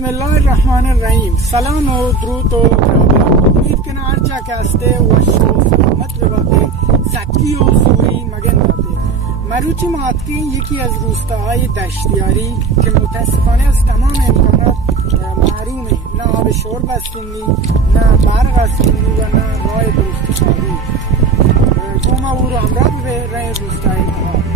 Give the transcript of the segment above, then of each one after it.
बिस्मिल्लाहिर्रहमानिर्रहीम सलाम و درود و امید که هرچه کسته و شو سلامت بباده سکی و سوری مگن باده. مروچی ماتکین یکی از روستاهای دشتیاری که متاسفانه از تمام امکانات محرومه. نه آب شرب هستونی، نه برق هستونی و نه راه درست شدی. ما او رو همراه به راه روستایی نهاد.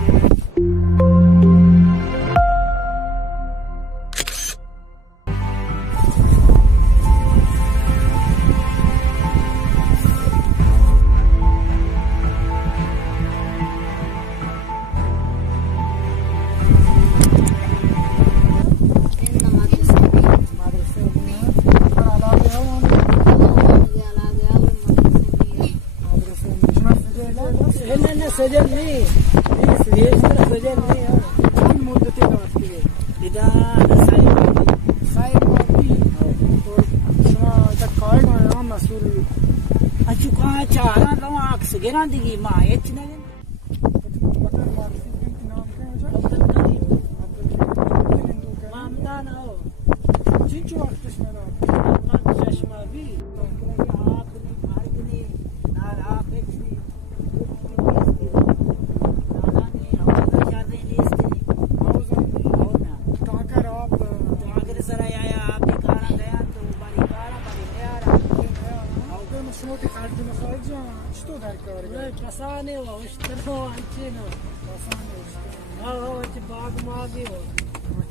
سجل नहीं ये सजल नहीं है कौन मुद्दत दावती है इधर साइड तो शमा तक काय ना मसूल अच्छु कहाँ चारा तो आँख से गिरा दिगी माँ ये चिन्ह वतन वासी के नाम क्या है मामदा ना हो जिंचो वक्त मेरा चश्मा भी Kasane wa ushtano anchino kasane ha ha baag maagi ho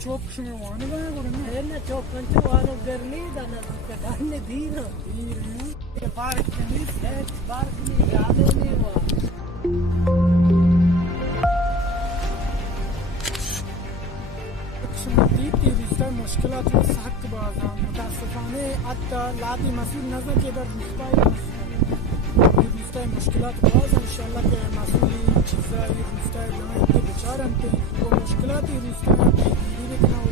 chop shme wane ba gorne ena chop kancho wano garni dana kadane dino ye park ni set park ni yaade ne wa شدید روستای مشکلات و سخت بازم متاسفانه حتی لابی مسئول نظر که در روستای مشکلات باز انشالله که مسئولی چیزایی روستای جمعی بچارن که و مشکلات روستای پیگیری بکنن